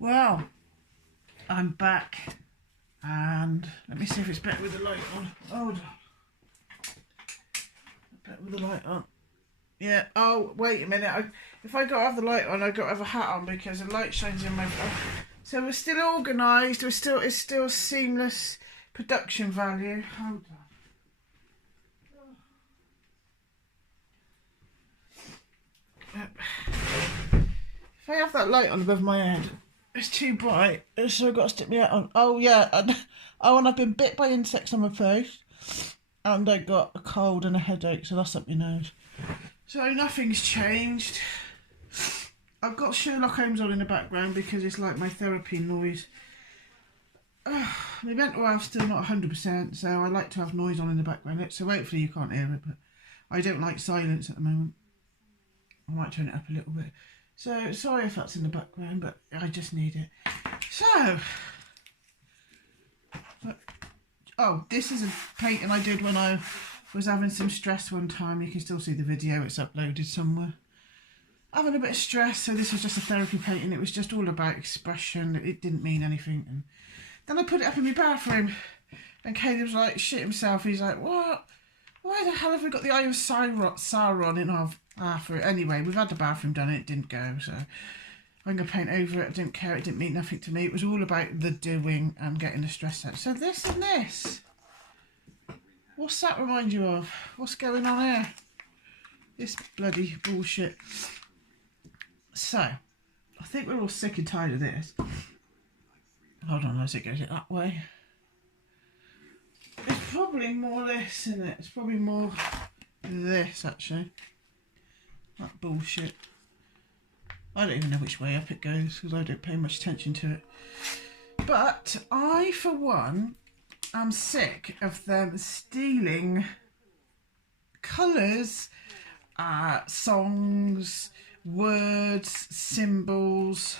Well, I'm back, and let me see if it's better with the light on. Hold on. Better with the light on. Yeah. Oh, wait a minute. If I got to have the light on, I got to have a hat on because the light shines in my. So we're still organised. It's still seamless production value. Hold on. If I have that light on above my head, it's too bright, so I've got to stick my hat on. Oh yeah, and I've been bit by insects on my face, and I got a cold and a headache, so that's up my nose. So nothing's changed. I've got Sherlock Holmes on in the background because it's like my therapy noise. My mental health's still not 100%, so I like to have noise on in the background. So hopefully you can't hear it, but I don't like silence at the moment. I might turn it up a little bit. So, sorry if that's in the background, but I just need it. So, oh, this is a painting I did when I was having some stress one time. You can still see the video, it's uploaded somewhere. Having a bit of stress, so this was just a therapy painting. It was just all about expression. It didn't mean anything. And then I put it up in my bathroom, and Caleb's like, shit himself. He's like, what? Why the hell have we got the Eye of Sauron in our bathroom? Anyway, we've had the bathroom done, it didn't go, so I'm going to paint over it. I didn't care, it didn't mean nothing to me. It was all about the doing and getting the stress out. So this and this. What's that remind you of? What's going on here? This bloody bullshit. So, I think we're all sick and tired of this. Hold on, as it goes it that way. It's probably more this, isn't it? It's probably more this, actually. That bullshit. I don't even know which way up it goes because I don't pay much attention to it. But I, for one, am sick of them stealing colours, songs, words, symbols,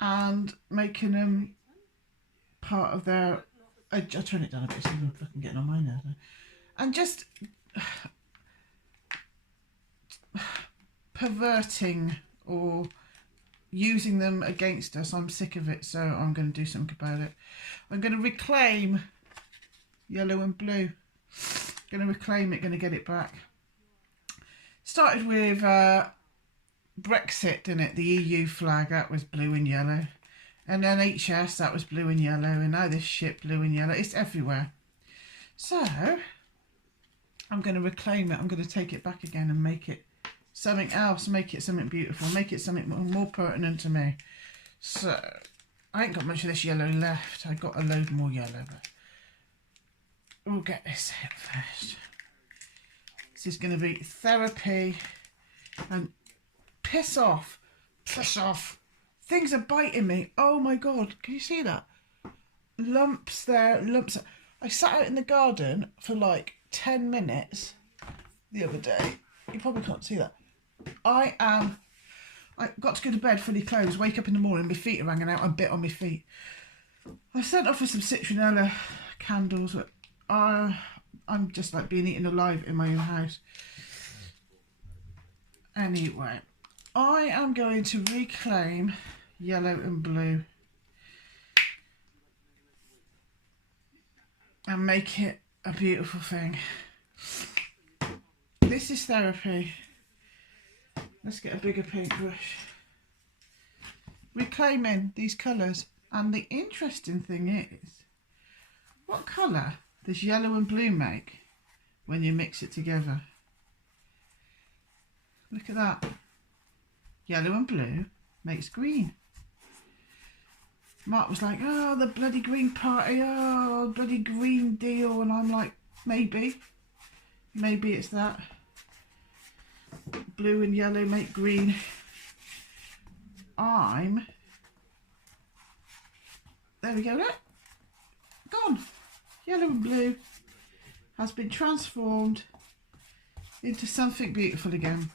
and making them part of their... I'll turn it down a bit so I'm fucking getting on my nerves now. And just perverting or using them against us. I'm sick of it, so I'm going to do something about it. I'm going to reclaim yellow and blue. Going to reclaim it, going to get it back. Started with Brexit, didn't it? The EU flag, that was blue and yellow. And then HS, that was blue and yellow. And now this shit, blue and yellow. It's everywhere. So, I'm going to reclaim it. I'm going to take it back again and make it something else. Make it something beautiful. Make it something more pertinent to me. So, I ain't got much of this yellow left. I got a load more yellow. But we'll get this out first. This is going to be therapy. And piss off. Piss off. Things are biting me. Oh my God. Can you see that? Lumps there. Lumps. I sat out in the garden for like 10 minutes the other day. You probably can't see that. I got to go to bed fully clothed. Wake up in the morning. My feet are hanging out. I'm bit on my feet. I sent off for some citronella candles. But I'm just like being eaten alive in my own house. Anyway. I am going to reclaim yellow and blue and make it a beautiful thing. This is therapy. Let's get a bigger paintbrush. Reclaiming these colours. And the interesting thing is, what colour does yellow and blue make when you mix it together? Look at that. Yellow and blue makes green. Mark was like, oh, the bloody Green Party, oh, bloody Green Deal. And I'm like, maybe it's that. Blue and yellow make green. There we go, look. Gone. Yellow and blue has been transformed into something beautiful again.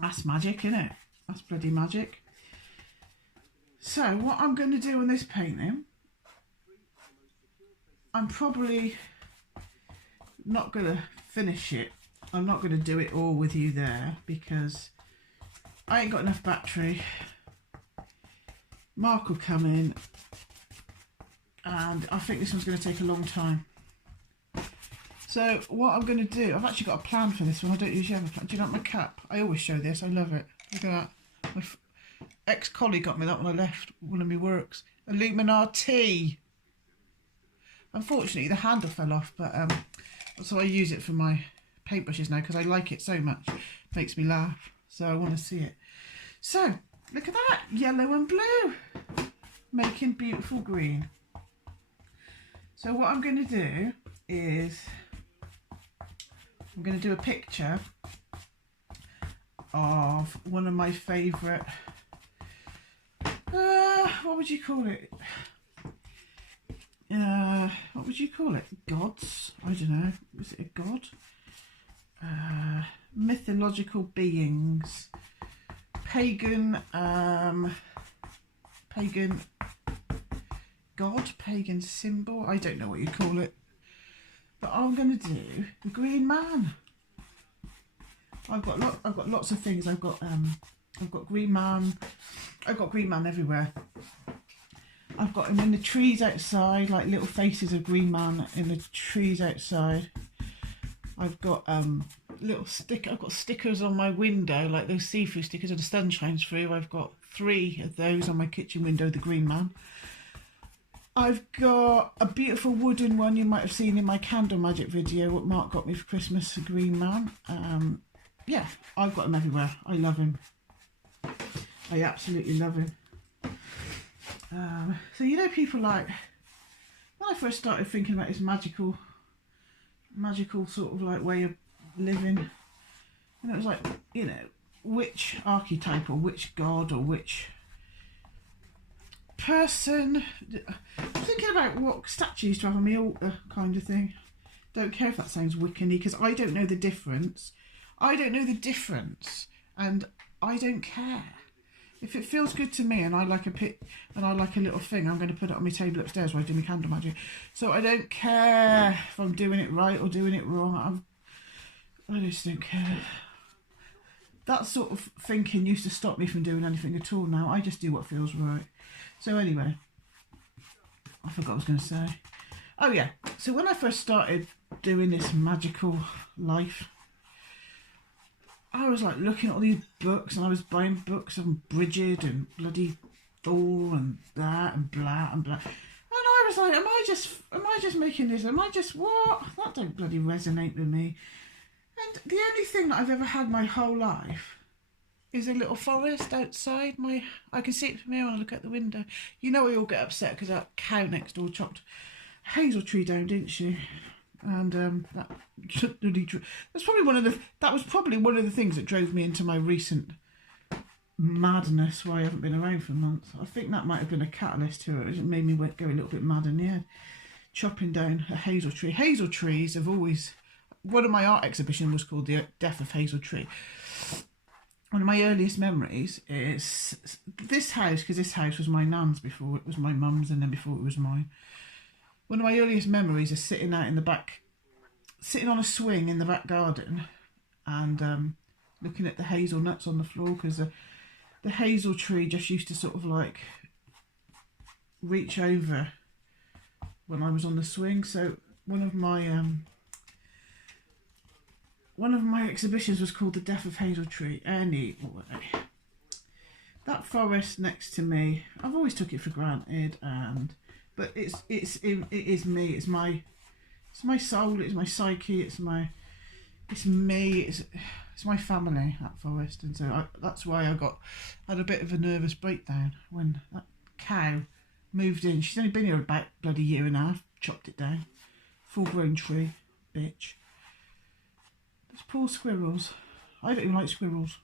That's magic, isn't it? That's bloody magic. So what I'm going to do on this painting, I'm probably not going to finish it. I'm not going to do it all with you there because I ain't got enough battery. Mark will come in, and I think this one's going to take a long time. So what I'm going to do, I've actually got a plan for this one. I don't usually have a plan. Do you like my cap? I always show this. I love it. Look at that. My ex-colleague got me that when I left one of my works. Illuminati. Unfortunately, the handle fell off, but so I use it for my paintbrushes now because I like it so much. It makes me laugh. So I want to see it. So, look at that. Yellow and blue. Making beautiful green. So what I'm going to do is I'm going to do a picture of one of my favourite, what would you call it? What would you call it? Gods? I don't know. Was it a god? Mythological beings. Pagan god, pagan symbol. I don't know what you call it. But I'm going to do the Green Man. I've got lots of things. I've got Green Man. I've got Green Man everywhere. I've got him in the trees outside, like little faces of Green Man in the trees outside. I've got I've got stickers on my window, like those see-through stickers, where the sun shines through. I've got 3 of those on my kitchen window, the Green Man. I've got a beautiful wooden one you might have seen in my candle magic video, what Mark got me for Christmas, a Green Man. Yeah, I've got him everywhere. I love him. I absolutely love him. So you know, people like, when I first started thinking about this magical sort of like way of living, and it was like, you know, which archetype or which god or which person. I'm thinking about what statues to have on my altar, kind of thing. Don't care if that sounds Wiccan-y, because I don't know the difference. I don't know the difference, and I don't care. If it feels good to me and I like a little thing, I'm going to put it on my table upstairs while I do my candle magic. So I don't care if I'm doing it right or doing it wrong. I just don't care. That sort of thinking used to stop me from doing anything at all now. I just do what feels right. So anyway, I forgot what I was going to say. Oh yeah, so when I first started doing this magical life, I was like looking at all these books, and I was buying books on Bridget and bloody Thor and that and blah and blah. And I was like, am I just making this? Am I just what? That don't bloody resonate with me. And the only thing that I've ever had my whole life is a little forest outside I can see it from here when I look out the window. You know, we all get upset because that cow next door chopped a hazel tree down, didn't she? And that was probably one of the things that drove me into my recent madness, why I haven't been around for months. I think that might have been a catalyst to it. It made me go a little bit mad in the head. Chopping down a hazel tree. Hazel trees have always... One of my art exhibitions was called The Death of Hazel Tree. One of my earliest memories is this house, because this house was my nan's before it was my mum's, and then before it was mine. One of my earliest memories is sitting out in the back, sitting on a swing in the back garden, and looking at the hazelnuts on the floor, because the hazel tree just used to sort of like reach over when I was on the swing. So one of my exhibitions was called The Death of Hazel Tree. Anyway, that forest next to me, I've always took it for granted, but it is me. It's my soul. It's my psyche. It's me. It's my family. That forest, and so that's why I had a bit of a nervous breakdown when that cow moved in. She's only been here about bloody year and a half. Chopped it down, full-grown tree, bitch. Those poor squirrels. I don't even like squirrels.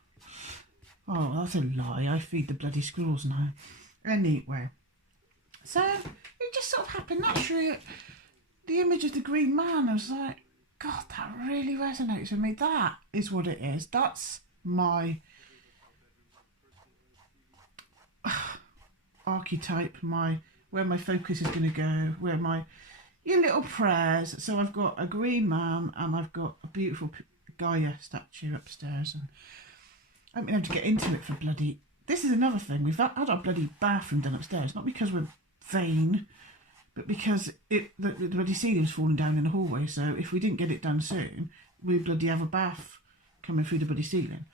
Oh, that's a lie. I feed the bloody squirrels now. Anyway, so it just sort of happened naturally. The image of the Green Man, I was like, God, that really resonates with me. That is what it is. That's my archetype, where my focus is going to go, your little prayers. So I've got a Green Man, and I've got a beautiful Gaia statue upstairs, and I haven't been able to get into it for bloody this is another thing. We've had our bloody bathroom done upstairs, not because we're vain, but because the bloody ceiling's falling down in the hallway. So if we didn't get it done soon, we'd bloody have a bath coming through the bloody ceiling.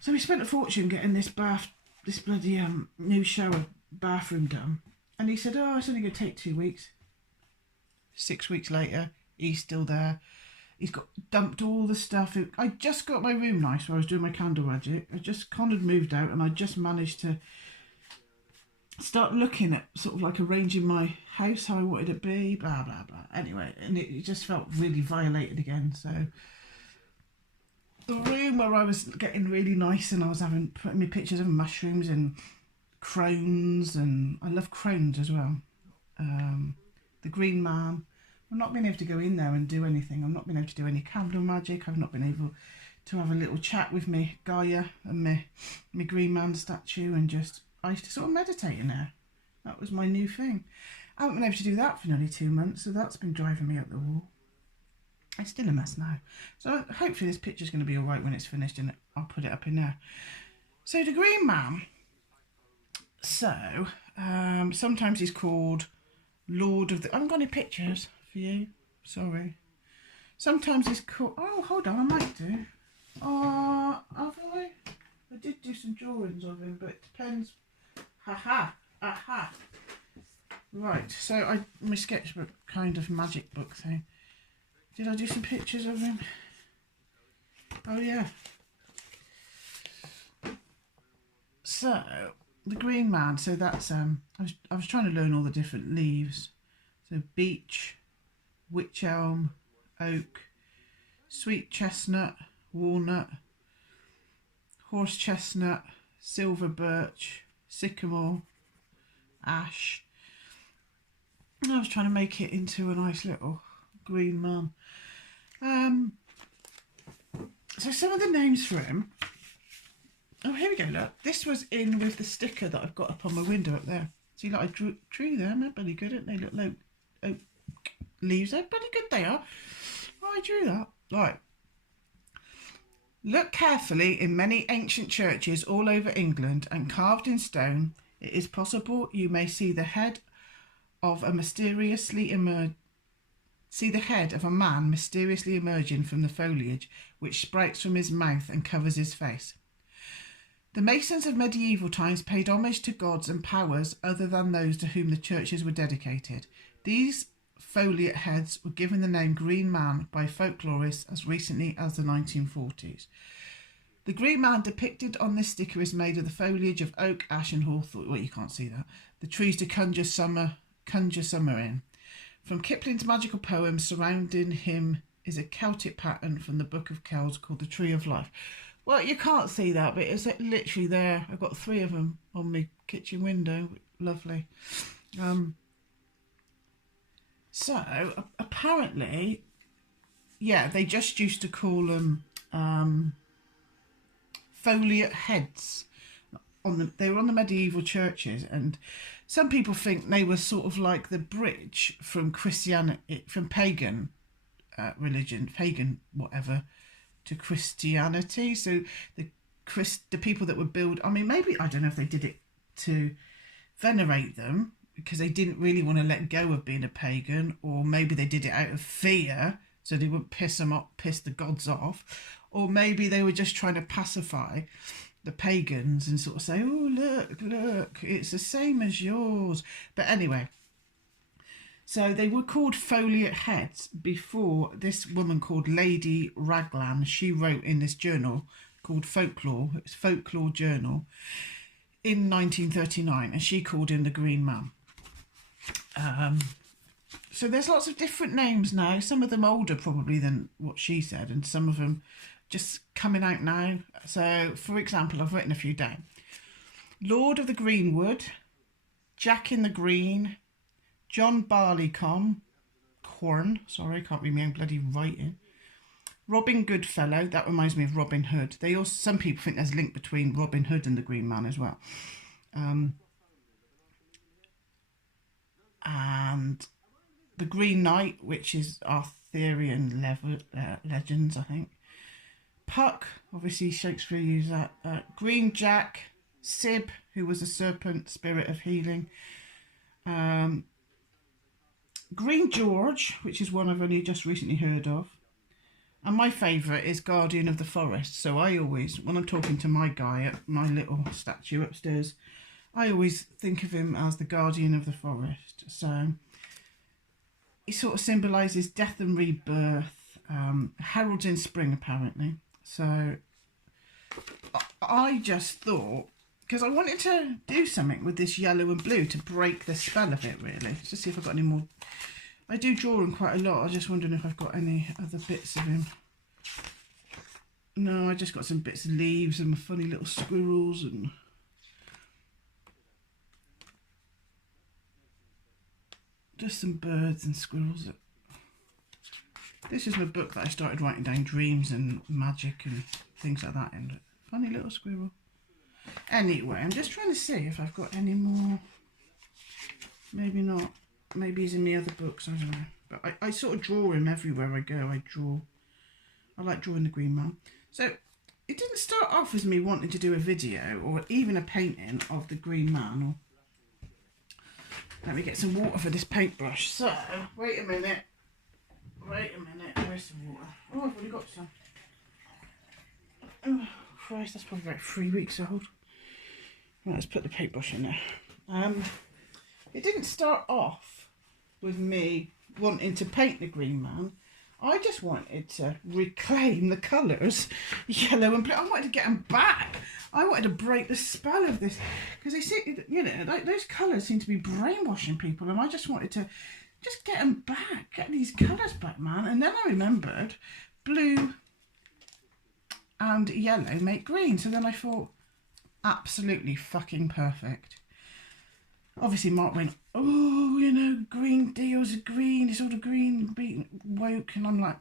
So we spent a fortune getting this bloody new shower bathroom done. And he said, oh, it's only going to take 2 weeks. 6 weeks later, he's still there. He's got dumped all the stuff. I just got my room nice where I was doing my candle magic. I just kind of moved out and I just managed to start looking at sort of like arranging my house how I wanted it to be, blah, blah, blah. Anyway, and it just felt really violated again. So the room where I was getting really nice and I was putting me pictures of mushrooms and crones, and I love crones as well. The Green Man. I've not been able to go in there and do anything. I've not been able to do any candle magic. I've not been able to have a little chat with me Gaia and my Green Man statue, and I used to sort of meditate in there. That was my new thing. I haven't been able to do that for nearly 2 months, so that's been driving me up the wall. It's still a mess now. So hopefully this picture's going to be alright when it's finished and I'll put it up in there. So the Green Man. So, sometimes he's called Lord of the... I haven't got any pictures for you. Sorry. Sometimes he's called... Oh, hold on, I might do. Have I? I did do some drawings of him, but it depends. Aha. Right, so my sketchbook kind of magic book thing. Did I do some pictures of him? Oh, yeah. So... the Green Man, so that's I was trying to learn all the different leaves. So beech, wych elm, oak, sweet chestnut, walnut, horse chestnut, silver birch, sycamore, ash. And I was trying to make it into a nice little Green Man. So some of the names for him. Oh, here we go, look. This was in with the sticker that I've got up on my window up there. See, like I drew them. They're bloody good, aren't they? Look like oak leaves. They're bloody good, they are. Oh, I drew that. Right. Look carefully in many ancient churches all over England and carved in stone. It is possible you may see the head of a man mysteriously emerging from the foliage which sprouts from his mouth and covers his face. The Masons of medieval times paid homage to gods and powers other than those to whom the churches were dedicated. These foliate heads were given the name Green Man by folklorists as recently as the 1940s. The Green Man depicted on this sticker is made of the foliage of oak, ash and hawthorn. Well, you can't see that. The trees to conjure summer in. From Kipling's magical poem surrounding him is a Celtic pattern from the Book of Kells called the Tree of Life. Well, you can't see that, but it's literally there. I've got 3 of them on my kitchen window. Lovely. So, apparently, yeah, they just used to call them foliate heads. They were on the medieval churches, and some people think they were sort of like the bridge from Christianity, from pagan religion, pagan whatever, to Christianity. So the people that would build, I mean, maybe, I don't know if they did it to venerate them because they didn't really want to let go of being a pagan, or maybe they did it out of fear so they wouldn't piss the gods off, or maybe they were just trying to pacify the pagans and sort of say, oh, look, it's the same as yours. But anyway, so they were called foliate heads before this woman called Lady Raglan. She wrote in this journal called Folklore. It was Folklore Journal in 1939, and she called him the Green Man. So there's lots of different names now. Some of them older probably than what she said, and some of them just coming out now. So, for example, I've written a few down. Lord of the Greenwood, Jack in the Green, John Barleycorn, sorry, I can't read my own bloody writing. Robin Goodfellow, that reminds me of Robin Hood. Some people think there's a link between Robin Hood and the Green Man as well. And the Green Knight, which is Arthurian legends, I think. Puck, obviously Shakespeare used that. Green Jack, Sib, who was a serpent, spirit of healing. Green George, which is one I've only just recently heard of. And my favourite is Guardian of the Forest. So I always, when I'm talking to my guy at my little statue upstairs, I always think of him as the Guardian of the Forest. So he sort of symbolises death and rebirth, heralds in spring apparently. So I just thought, because I wanted to do something with this yellow and blue to break the spell of it really. Let's just see if I've got any more. I do draw him quite a lot. I was just wondering if I've got any other bits of him. No, I just got some bits of leaves and funny little squirrels and just some birds and squirrels. This is my book that I started writing down dreams and magic and things like that in it. Funny little squirrel. Anyway, I'm just trying to see if I've got any more. Maybe not. Maybe he's in the other books, I don't know. But I sort of draw him everywhere I go. I draw. I like drawing the Green Man. So it didn't start off as me wanting to do a video or even a painting of the Green Man. Let me get some water for this paintbrush. So, wait a minute. Wait a minute. Where's some water? Oh, I've already got some. Oh, Christ, that's probably about 3 weeks old. Right, let's put the paintbrush in there. It didn't start off with me wanting to paint the Green Man. I just wanted to reclaim the colours, yellow and blue. I wanted to get them back. I wanted to break the spell of this, because they see, you know, like those colours seem to be brainwashing people, and I just wanted to just get them back, get these colours back, man. And then I remembered blue and yellow make green, so then I thought, absolutely fucking perfect. Obviously Mark went, oh, you know, green deals are green, it's all the green being woke, and I'm like,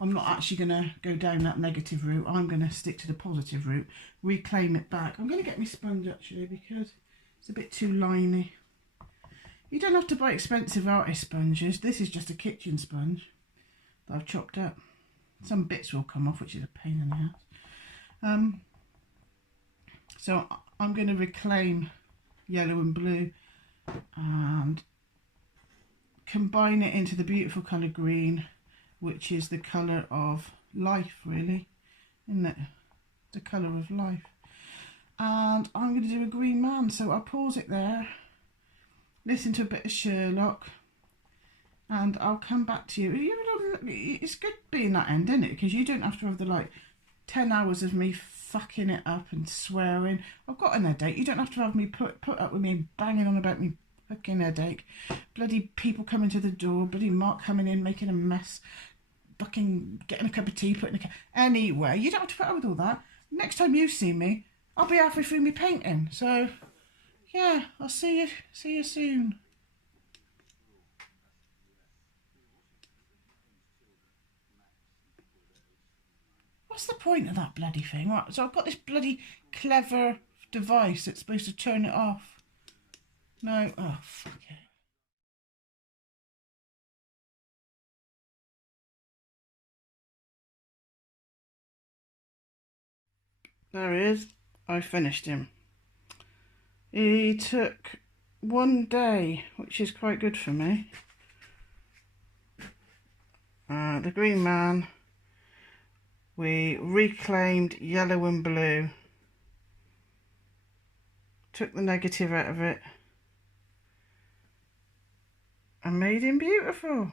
I'm not actually going to go down that negative route. I'm going to stick to the positive route, reclaim it back. I'm going to get my sponge actually because it's a bit too liney. You don't have to buy expensive artist sponges. This is just a kitchen sponge that I've chopped up. Some bits will come off, which is a pain in the ass. So I'm going to reclaim yellow and blue and combine it into the beautiful colour green, which is the colour of life, really, isn't it? The colour of life. And I'm going to do a Green Man, so I'll pause it there, listen to a bit of Sherlock, and I'll come back to you. It's good being that end, isn't it? Because you don't have to have the, like, 10 hours of me fucking it up and swearing. I've got an headache. You don't have to have me put up with me banging on about me fucking headache. Bloody people coming to the door. Bloody Mark coming in, making a mess. Fucking getting a cup of tea, putting a... Anyway, you don't have to put up with all that. Next time you see me, I'll be halfway through me painting. So, yeah, I'll see you soon. What's the point of that bloody thing? Right, so I've got this bloody clever device that's supposed to turn it off. No, oh, fuck it. There he is. I finished him. He took 1 day, which is quite good for me. The Green Man. We reclaimed yellow and blue. Took the negative out of it. And made him beautiful.